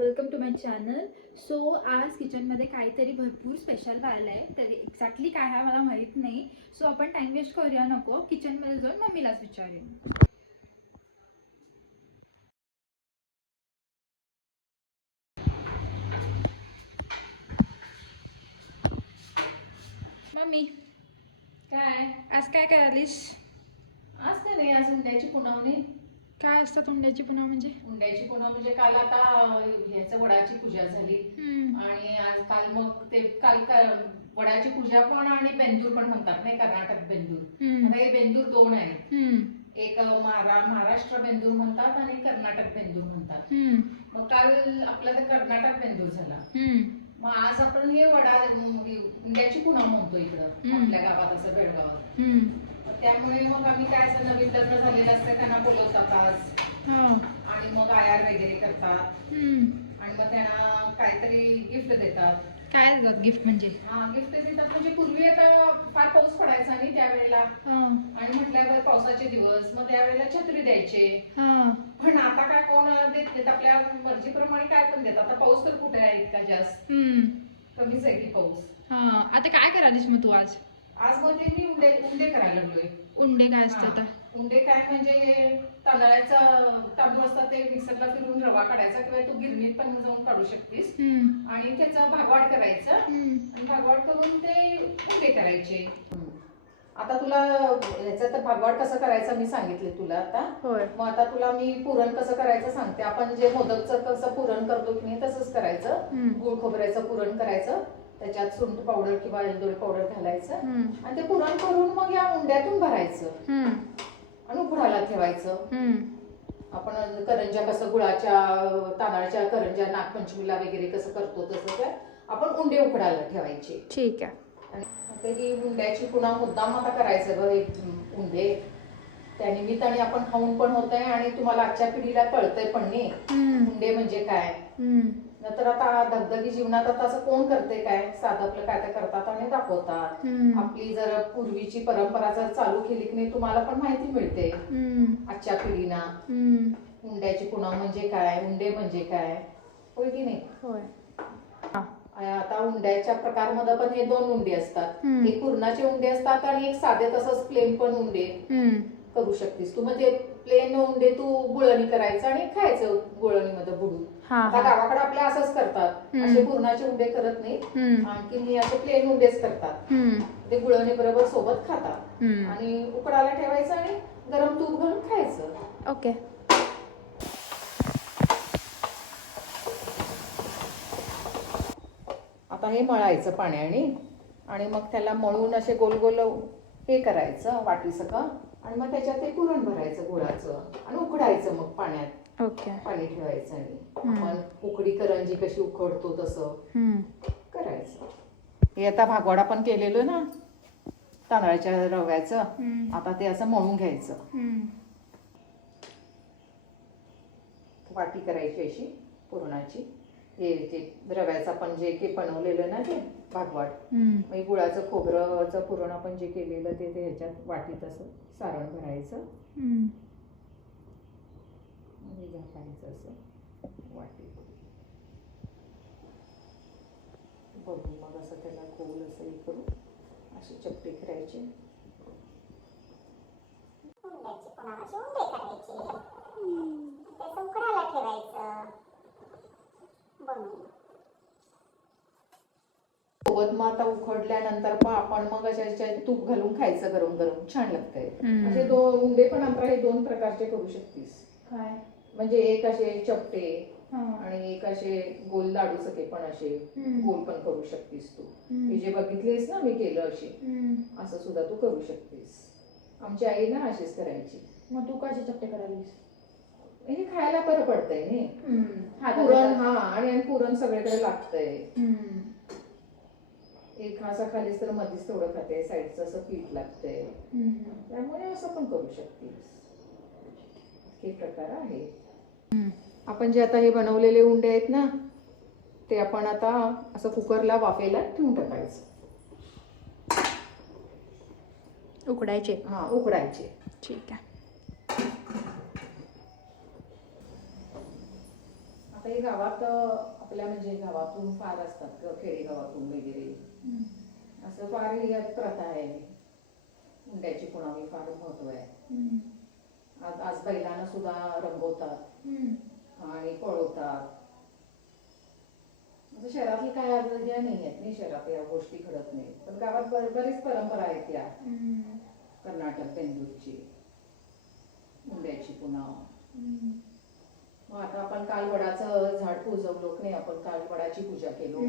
Welcome to my channel. So आज किचनमध्ये काहीतरी भरपूर स्पेशल व्हायला आहे. तर एक्झॅक्टली काय आहे मला माहीत नाही. सो आपण टाइम वेस्ट करूया नको, किचनमध्ये जाऊन मम्मीलाच विचारेन. मम्मी, काय आज काय करालीस? आज काय नाही, आज उंड्याची पुनवणी. काय असतं उंड्याची पुनव म्हणजे? उंड्याची पुनव म्हणजे काल आता ह्याचं वडाची पूजा झाली आणि आज काल मग ते वडाची पूजा पण आणि बेंदूर पण म्हणतात नाही, कर्नाटक बेंदूर. आता हे बेंदूर दोन आहेत. एक महाराष्ट्र बेंदूर म्हणतात आणि कर्नाटक बेंदूर म्हणतात. मग काल आपला तर कर्नाटक बेंदूर झाला. मग आज आपण हे उंड्याची पुनव म्हणतो इकडं आपल्या गावात, असं बेळगावात. त्यामुळे मग आम्ही काय असं नवीन लग्न झालेलं असतं त्यांना बोलवतात आज, आणि मग आयार वगैरे करतात आणि मग त्यांना काहीतरी गिफ्ट देतात. काय गिफ्ट म्हणजे? गिफ्ट देतात म्हणजे पूर्वी आता फार पाऊस पडायचा नाही त्यावेळेला, आणि म्हटल्यावर पावसाचे दिवस, मग त्यावेळेला छत्री द्यायचे. पण आता काय कोण देत आपल्या मर्जीप्रमाणे काय पण देतात. आता पाऊस तर कुठे आहे इतका जास्त, कमीच आहे की पाऊस. आता काय करालीस मग तू आज? आज मग ते मी उंडे करायला लागलोय. उंडे काय असतात? उंडे काय म्हणजे तांदळाचा तांदूळ असतात ते मिक्सरला फिरून रवा काढायचा, किंवा तू गिरणीत पण जाऊन काढू शकतेस. आणि त्याचा भागवाड करायचा आणि भागवाड करून ते उंडे करायचे. आता तुला ह्याचा तर भागवाड कसं करायचं मी सांगितले तुला आता. मग आता तुला मी पुरण कसं करायचं सांगते. आपण जे मोदकचं कसं पुरण करतो की नाही तसंच करायचं. गुळ खोबऱ्याचं पुरण करायचं, त्याच्यात सुंठ पावडर किंवा वेलदोडी पावडर घालायचं आणि ते पुरण करून मग या उंड्यातून भरायचं आणि उकडायला ठेवायचं. आपण करंज्या कसं गुळाच्या तांदळाच्या करंज्या नागपंचमीला वगैरे कसं करतो तसं आपण उंडे उकडायला ठेवायचे. ठीक आहे. आणि ही उंड्याची पुन्हा मुद्दाम आता करायचं बघ. हे उंडे त्यानिमित्ताने आपण खाऊन पण होत आहे आणि तुम्हाला आजच्या पिढीला कळतंय पण नाही उंडे म्हणजे काय. नंतर आता धगधगी जीवनात आता असं कोण करते काय, साधं आपलं काय ते करतात आणि दाखवतात. आपली जर पूर्वीची परंपरा जर चालू केली की नाही तुम्हाला पण माहिती मिळते आजच्या पिढीना. उंड्याची पुनव म्हणजे काय, उंडे म्हणजे काय, होय की नाही. आता उंड्याच्या प्रकारमध्ये पण हे दोन उंडे असतात. एक पुरणाचे उंडे असतात आणि एक साधे तसंच प्लेन पण उंडे करू शकतेस तू. म्हणजे प्लेन उंडे तू गुळणी करायचं आणि खायचं गुळणीमध्ये बुडून. आता गावाकडे आपल्या असंच करतात, असे पुरणाचे उंडे करत नाही, आणखी असे प्लेन उंडेच करतात. ते गुळणी बरोबर सोबत खातात आणि उकडायला ठेवायचं आणि गरम तूप घालून खायचं. ओके. आता हे मळायचं पाण्याने आणि मग त्याला मळून असे गोल गोल हे करायचं वाटी सगळं, आणि मग त्याच्यात ते पुरण भरायचं गुळाचं आणि उकडायचं मग पाण्यात. ओके. पाणी ठेवायचं आणि आपण उकडी करंजी कशी उकडतो तसं करायचं. हे आता भागवाडा पण केलेलं ना तांदळाच्या रव्याचं, आता ते असं मळून घ्यायचं. वाटी करायची अशी पुरणाची. हे जे रव्याचं आपण जे के बनवलेलं ना ते भागवाड, मग गुळाचं खोबरंचं पुरण आपण जे केलेलं ते ह्याच्यात वाटीत असं सारण भरायचं आणि झाकायचं असं वाटीत. बघून मग असं त्याला गोल असं हे करून असे चपटे करायचे. सोबत मग आता उकडल्यानंतर पण आपण मग अशा तूप घालून खायचं गरम गरम, छान लागतंय. असे उंडे पण आपण हे दोन प्रकारचे करू शकतीस. काय म्हणजे एक असे चपटे आणि एक असे गोल लाडू सके पण असे गोल पण करू शकतीस तू. हे जे बघितलेस ना मी केलं असे, असं सुद्धा तू करू शकतीस. आमची आई ना अशीच करायची. मग तू कसे चपटे करालीस? हे खायला बरं पडतंय नाही पुरण. आणि पुरण सगळीकडे लागतंय. एक असा खालीच तर मधीच थोडं खाते, साईडचं असं पीठ लागतंय, त्यामुळे असं पण करू शकतेस. हे प्रकार आहे. आपण जे आता हे बनवलेले उंडे आहेत ना ते आपण आता असं कुकरला वाफेला ठेवून टाकायचं. उकडायचे? उकडायचे. ठीक आहे. आता हे गावात आपल्या म्हणजे गावातून फार असतात खेडेगावातून वगैरे असं फार ही प्रथा आहे. हुंड्याची पुणावी फार महत्व आहे. आज बैलांना सुद्धा रंगवतात आणि पळवतात. असं शहरातली काय आज हे नाही आहेत नाही, शहरात या गोष्टी घडत नाही, पण गावात बरीच परंपरा आहेत या. कर्नाटक बेंदूरची, हुंड्याची पुनाव. मग आता आपण काल वडाचं झाड पुजवलो नाही, आपण काल वडाची पूजा केलो.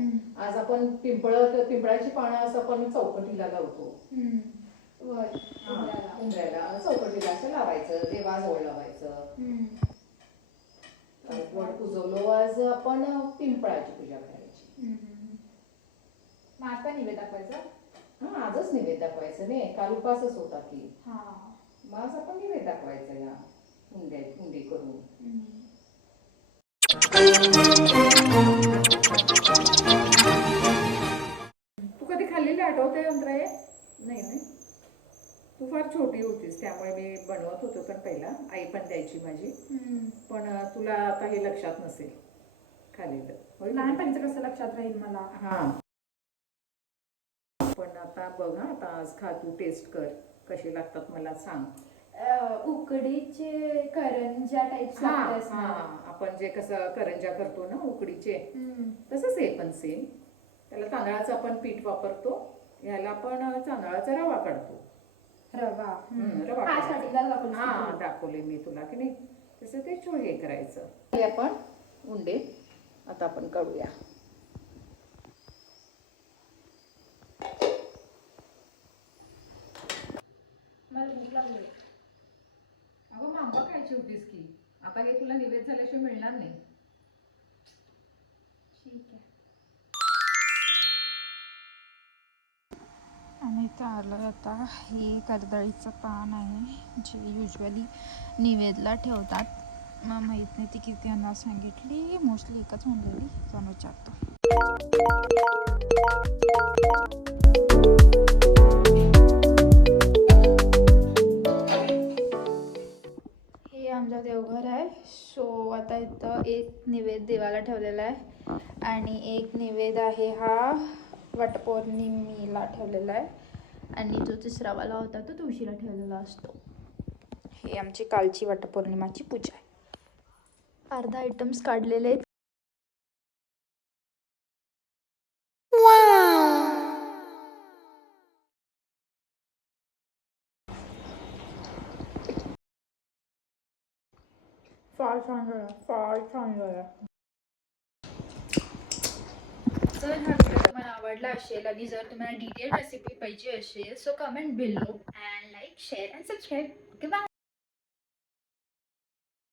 आज आपण पिंपळाची पानं असं आपण चौकटीला लावतो. उंबऱ्याला चौकटीला असं लावायचं, देवाजवळ लावायचं. वड पुजवलो, आज आपण पिंपळाची पूजा करायची. आता निवेद दाखवायचा. हा, आजच निवेद दाखवायचं नाही, काल उपासच होता की. मग आज आपण निवेद दाखवायचा या हुंडी करून. तू कधी खाल्लेली आठवते अंतराये? नाही नाही, तू फार छोटी होतीस त्यामुळे मी बनवत होतो, पण पहिला आई पण द्यायची माझी. पण तुला काही लक्षात नसेल खाल्लेलं. लहानपणीचं कसं लक्षात राहील मला. हा, पण आता बघ हा, आता आज खा, तू टेस्ट कर कशी लागतात मला सांग. उकडीचे करंजा टाईप. आपण जे कसं करंजा करतो ना उकडीचे, तसंच हे पण सेम. त्याला तांदळाचं आपण पीठ वापरतो, ह्याला आपण तांदळाचा रवा काढतो. रवा हा, दाखवले मी तुला की नाही, तसं ते हे करायचं. आपण उंडे आता आपण काढूया. मला भूक लागली. अगं मांबा खायची होतीस की, आता हे तुला निवेद झाल्याशिवाय मिळणार नाही. ठीक आहे. आणि इथं आलं आता हे कर्दळीचं पान आहे, जे युजली निवेदला ठेवतात. मला माहीत नाही ती किती यांना सांगितली, मोस्टली एकच म्हणलेली, जाऊन विचारतो. हे आमचं देवघर आहे. सो आता इथं एक निवेद देवाला ठेवलेला आहे आणि एक निवेद आहे हा वटपौर्णिमेला ठेवलेला आहे, आणि जो तिसरावाला होता तो तुळशीला ठेवलेला असतो. हे आमची कालची वटपौर्णिमाची पूजा आहे. अर्धा आयटम्स काढलेले आहेत. फार छान झालं, फार छान झालं. जर हा व्हिडिओ तुम्हाला आवडला असेल आणि जर तुम्हाला डिटेल रेसिपी पाहिजे असेल, so comment below and like, share and subscribe. Okay, bye.